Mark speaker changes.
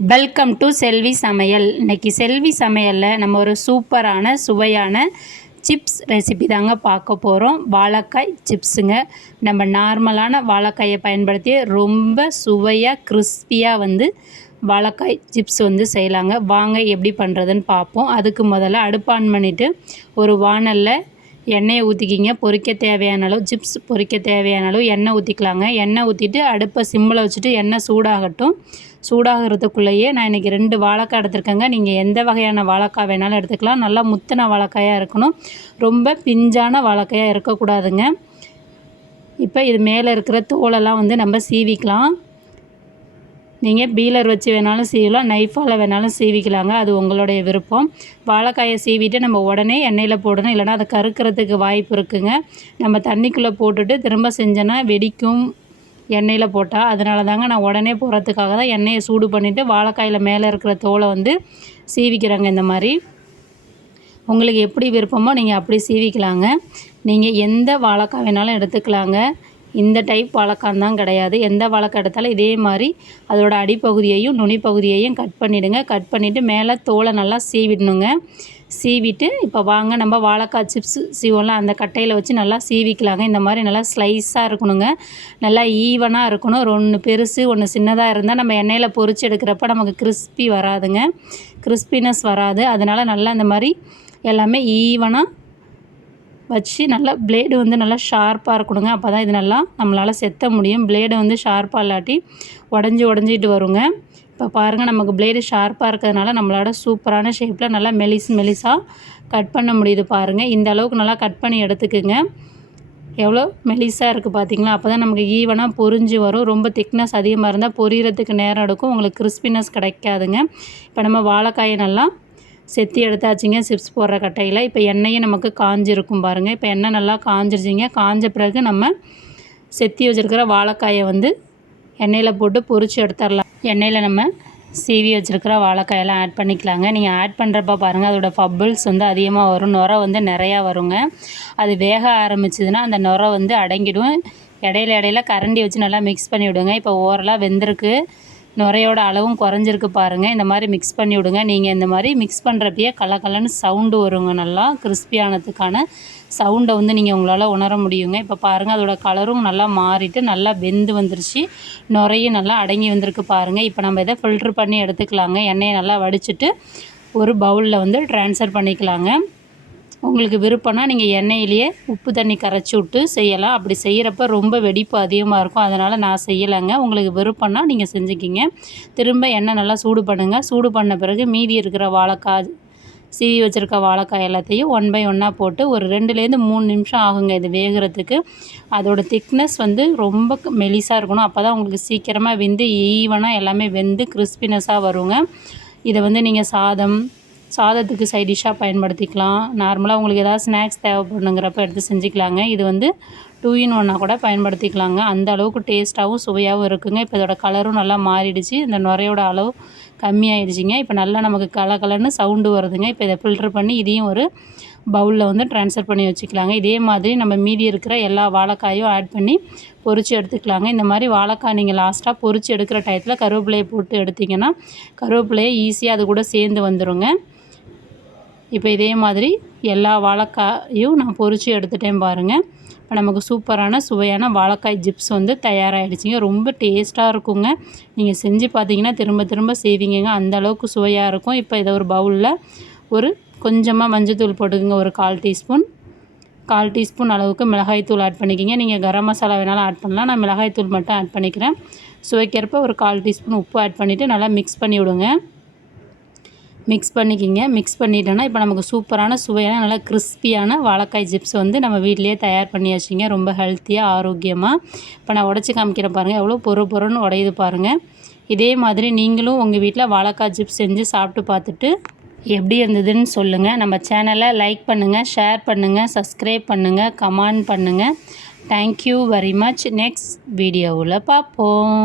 Speaker 1: Welcome to செல்வி சமையல் இன்னைக்கு செல்வி சமையலில் நம்ம ஒரு சூப்பரான சுவையான சிப்ஸ் ரெசிபி தாங்க பார்க்க போகிறோம் வாழைக்காய் சிப்ஸுங்க நம்ம நார்மலான வாழைக்காயை பயன்படுத்தி ரொம்ப சுவையாக கிறிஸ்பியாக வந்து வாழைக்காய் சிப்ஸ் வந்து செய்யலாங்க. வாங்க எப்படி பண்ணுறதுன்னு பார்ப்போம். அதுக்கு முதல்ல அடுப்பான் பண்ணிவிட்டு ஒரு வானலில் எண்ணெயை ஊற்றிக்கிங்க பொரிக்க தேவையான அளவு சிப்ஸ் பொரிக்க தேவையான அளவு எண்ணெய் ஊற்றிக்கலாங்க எண்ணெய் ஊற்றிட்டு அடுப்பை சிம்மில் வச்சுட்டு எண்ணெய் சூடாகட்டும். சூடாகிறதுக்குள்ளேயே நான் இன்றைக்கி ரெண்டு வாழைக்காய் எடுத்துருக்கேங்க. நீங்கள் எந்த வகையான வாழைக்காய் வேணாலும் எடுத்துக்கலாம். நல்லா முத்தின வாழைக்காயாக இருக்கணும். ரொம்ப பிஞ்சான வாழைக்காயாக இருக்கக்கூடாதுங்க. இப்போ இது மேலே இருக்கிற தோலெல்லாம் வந்து நம்ம சீவிக்கலாம். நீங்கள் பீலர் வச்சு வேணாலும் சீவலாம் நைஃபால் வேணாலும் சீவிக்கலாங்க. அது உங்களுடைய விருப்பம். வாழைக்காயை சீவிட்டு நம்ம உடனே எண்ணெயில் போடணும். இல்லைனா அதை கருக்கிறதுக்கு வாய்ப்பு இருக்குங்க. நம்ம தண்ணிக்குள்ளே போட்டுட்டு திரும்ப செஞ்சோன்னா வெடிக்கும் எண்ணெயில் போட்டால் அதனால தாங்க நான் உடனே போகிறதுக்காக தான் எண்ணெயை சூடு பண்ணிவிட்டு வாழைக்காயில் மேலே இருக்கிற தோலை வந்து சீவிக்கிறாங்க இந்த மாதிரி. உங்களுக்கு எப்படி விருப்பமோ நீங்கள் அப்படி சீவிக்கலாங்க. நீங்கள் எந்த வாழைக்காய் வேணாலும் எடுத்துக்கலாங்க. இந்த டைப் வாழைக்காய் தான் கிடையாது. எந்த வழக்கம் எடுத்தாலும் இதே மாதிரி அதோட அடிப்பகுதியையும் நுனி பகுதியையும் கட் பண்ணிவிடுங்க கட் பண்ணிவிட்டு மேலே தோலை நல்லா சீவிடணுங்க. சீவிட்டு இப்போ வாங்க நம்ம வாழைக்காய் சிப்ஸ் சீவோம்ல அந்த கட்டையில் வச்சு நல்லா சீவிக்கலாங்க. இந்த மாதிரி நல்லா ஸ்லைஸாக இருக்கணுங்க. நல்லா ஈவனாக இருக்கணும். ஒன்று பெருசு ஒன்று சின்னதாக இருந்தால் நம்ம எண்ணெயில் பொறிச்சு எடுக்கிறப்ப நமக்கு கிறிஸ்பி வராதுங்க. கிறிஸ்பினஸ் வராது. அதனால் நல்லா இந்த மாதிரி எல்லாமே ஈவனாக வச்சு நல்லா பிளேடு வந்து நல்லா ஷார்ப்பாக இருக்கணுங்க. அப்போ தான் இது நல்லா நம்மளால் செத்த முடியும். பிளேடை வந்து ஷார்ப்பாக இல்லாட்டி உடஞ்சி உடஞ்சிட்டு வருங்க. இப்போ பாருங்கள் நமக்கு பிளேடு ஷார்ப்பாக இருக்கிறதுனால நம்மளோட சூப்பரான ஷேப்பில் நல்லா மெலிஸ் மெலிஸாக கட் பண்ண முடியுது பாருங்கள் இந்த அளவுக்கு நல்லா கட் பண்ணி எடுத்துக்குங்க. எவ்வளோ மெலிஸாக இருக்குது பார்த்தீங்களா அப்போ தான் நமக்கு ஈவனாக பொரிஞ்சு வரும். ரொம்ப திக்னஸ் அதிகமாக இருந்தால் பொரியறதுக்கு நேரம் எடுக்கும். உங்களுக்கு கிறிஸ்பினஸ் கிடைக்காதுங்க. இப்போ நம்ம வாழைக்காயை நல்லா செத்தி எடுத்தாச்சுங்க சிப்ஸ் போடுற கட்டையில். இப்போ எண்ணெயும் நமக்கு காஞ்சிருக்கும் பாருங்கள் இப்போ எண்ணெய் நல்லா காஞ்சிருச்சிங்க. காஞ்ச பிறகு நம்ம செத்தி வச்சுருக்கிற வாழைக்காயை வந்து எண்ணெயில் போட்டு பொறிச்சு எடுத்துடலாம். எண்ணெயில் நம்ம சீவி வச்சுருக்கிற வாழைக்காயெல்லாம் ஆட் பண்ணிக்கலாங்க. நீங்கள் ஆட் பண்ணுறப்ப பாருங்கள் அதோட பப்பிள்ஸ் வந்து அதிகமாக வரும். நுரை வந்து நிறையா வருங்க. அது வேக ஆரம்பிச்சதுன்னா அந்த நுரை வந்து அடங்கிடும். இடையில இடையில கரண்டி வச்சு நல்லா மிக்ஸ் பண்ணி விடுங்க இப்போ ஓரலாக வெந்திருக்கு. நுரையோட அளவும் குறைஞ்சிருக்கு பாருங்கள் இந்த மாதிரி மிக்ஸ் பண்ணி விடுங்க. நீங்கள் இந்த மாதிரி மிக்ஸ் பண்ணுறப்பயே கலக்கலன்னு சவுண்டு வருங்க நல்லா. கிறிஸ்பியானதுக்கான சவுண்டை வந்து நீங்கள் உங்களால் உணர முடியுங்க. இப்போ பாருங்கள் அதோட கலரும் நல்லா மாறிட்டு நல்லா வெந்து வந்துருச்சு. நுரையும் நல்லா அடங்கி வந்திருக்கு பாருங்கள் இப்போ நம்ம இதை ஃபில்ட்ரு பண்ணி எடுத்துக்கலாங்க. எண்ணெயை நல்லா வடிச்சிட்டு ஒரு பவுலில் வந்து ட்ரான்ஸ்ஃபர் பண்ணிக்கலாங்க. உங்களுக்கு விருப்பம்னா நீங்கள் எண்ணெயிலேயே உப்பு தண்ணி கரைச்சி விட்டு செய்யலாம். அப்படி செய்கிறப்ப ரொம்ப வெடிப்பு அதிகமாக இருக்கும். அதனால் நான் செய்யலைங்க. உங்களுக்கு விருப்பம்னா நீங்கள் செஞ்சுக்கிங்க. திரும்ப எண்ணெய் நல்லா சூடு பண்ணுங்கள் சூடு பண்ண பிறகு மீதி இருக்கிற வாழைக்காய் சீவி வச்சுருக்க வாழைக்காய் எல்லாத்தையும் ஒன் பை ஒன்னாக போட்டு ஒரு ரெண்டுலேருந்து மூணு நிமிஷம் ஆகுங்க இது வேகிறதுக்கு. அதோடய திக்னஸ் வந்து ரொம்ப மெலிசாக இருக்கணும். அப்போ தான் உங்களுக்கு சீக்கிரமாக வெந்து ஈவனாக எல்லாமே வெந்து கிறிஸ்பினஸாக வருங்க. இதை வந்து நீங்கள் சாதம் சாதத்துக்கு சைட் டிஷ்ஷாக பயன்படுத்திக்கலாம். நார்மலாக உங்களுக்கு ஏதாவது ஸ்நாக்ஸ் தேவைப்படுங்கிறப்ப எடுத்து செஞ்சுக்கலாங்க. இது வந்து டூ இன் ஒன்னாக கூட பயன்படுத்திக்கலாங்க. அந்த அளவுக்கு டேஸ்ட்டாகவும் சுவையாகவும் இருக்குங்க. இப்போ இதோட கலரும் நல்லா மாறிடுச்சு. இந்த நுரையோட அளவு கம்மியாயிடுச்சிங்க. இப்போ நல்லா நமக்கு கலக்கலன்னு சவுண்டு வருதுங்க. இப்போ இதை ஃபில்ட்ரு பண்ணி இதையும் ஒரு பவுலில் வந்து ட்ரான்ஸ்ஃபர் பண்ணி வச்சுக்கலாங்க. இதே மாதிரி நம்ம மீதி இருக்கிற எல்லா வாழைக்காயும் ஆட் பண்ணி பொறிச்சு எடுத்துக்கலாங்க. இந்த மாதிரி வாழைக்காய் நீங்கள் லாஸ்ட்டாக பொறிச்சு எடுக்கிற டயத்தில் கருவேப்பிலையை போட்டு எடுத்திங்கன்னா கருவேப்பிலையை ஈஸியாக அது கூட சேர்ந்து வந்துடுங்க இப்போ இதே மாதிரி எல்லா வாழைக்காயும் நான் பொறிச்சு எடுத்துட்டேன் பாருங்கள் இப்போ நமக்கு சூப்பரான சுவையான வாழைக்காய் ஜிப்ஸ் வந்து தயாராகிடுச்சிங்க ரொம்ப டேஸ்ட்டாக இருக்குங்க. நீங்கள் செஞ்சு பார்த்தீங்கன்னா திரும்ப திரும்ப செய்வீங்க அந்தளவுக்கு சுவையாக இருக்கும். இப்போ இதை ஒரு பவுலில் ஒரு கொஞ்சமாக மஞ்சத்தூள் போட்டுக்கோங்க. ஒரு கால் டீஸ்பூன். கால் டீஸ்பூன் அளவுக்கு மிளகாய்த்தூள் ஆட் பண்ணிக்கிங்க. நீங்கள் கரம் மசாலா வேணாலும் ஆட் பண்ணலாம். நான் மிளகாய்த்தூள் மட்டும் ஆட் பண்ணிக்கிறேன். சுவைக்கிறப்ப ஒரு கால் டீஸ்பூன் உப்பு ஆட் பண்ணிவிட்டு நல்லா மிக்ஸ் பண்ணி விடுங்க. மிக்ஸ் பண்ணிக்கிங்க. மிக்ஸ் பண்ணிட்டோன்னா இப்போ நமக்கு சூப்பரான சுவையான நல்லா கிறிஸ்பியான வாழைக்காய் சிப்ஸ் வந்து நம்ம வீட்லேயே தயார் பண்ணியாச்சுங்க. ரொம்ப ஹெல்த்தியாக ஆரோக்கியமாக இப்போ நான் உடச்சி காமிக்கிறேன் பாருங்கள் எவ்வளோ பொறு பொருன்னு உடையுது பாருங்கள் இதே மாதிரி நீங்களும் உங்கள் வீட்டில் வாழைக்காய் சிப்ஸ் செஞ்சு சாப்பிட்டு பார்த்துட்டு எப்படி இருந்ததுன்னு சொல்லுங்கள் நம்ம சேனலை லைக் பண்ணுங்கள் ஷேர் பண்ணுங்கள் சப்ஸ்கிரைப் பண்ணுங்கள் கமெண்ட் பண்ணுங்கள் தேங்க்யூ வெரி மச் நெக்ஸ்ட் வீடியோவில் பார்ப்போம்.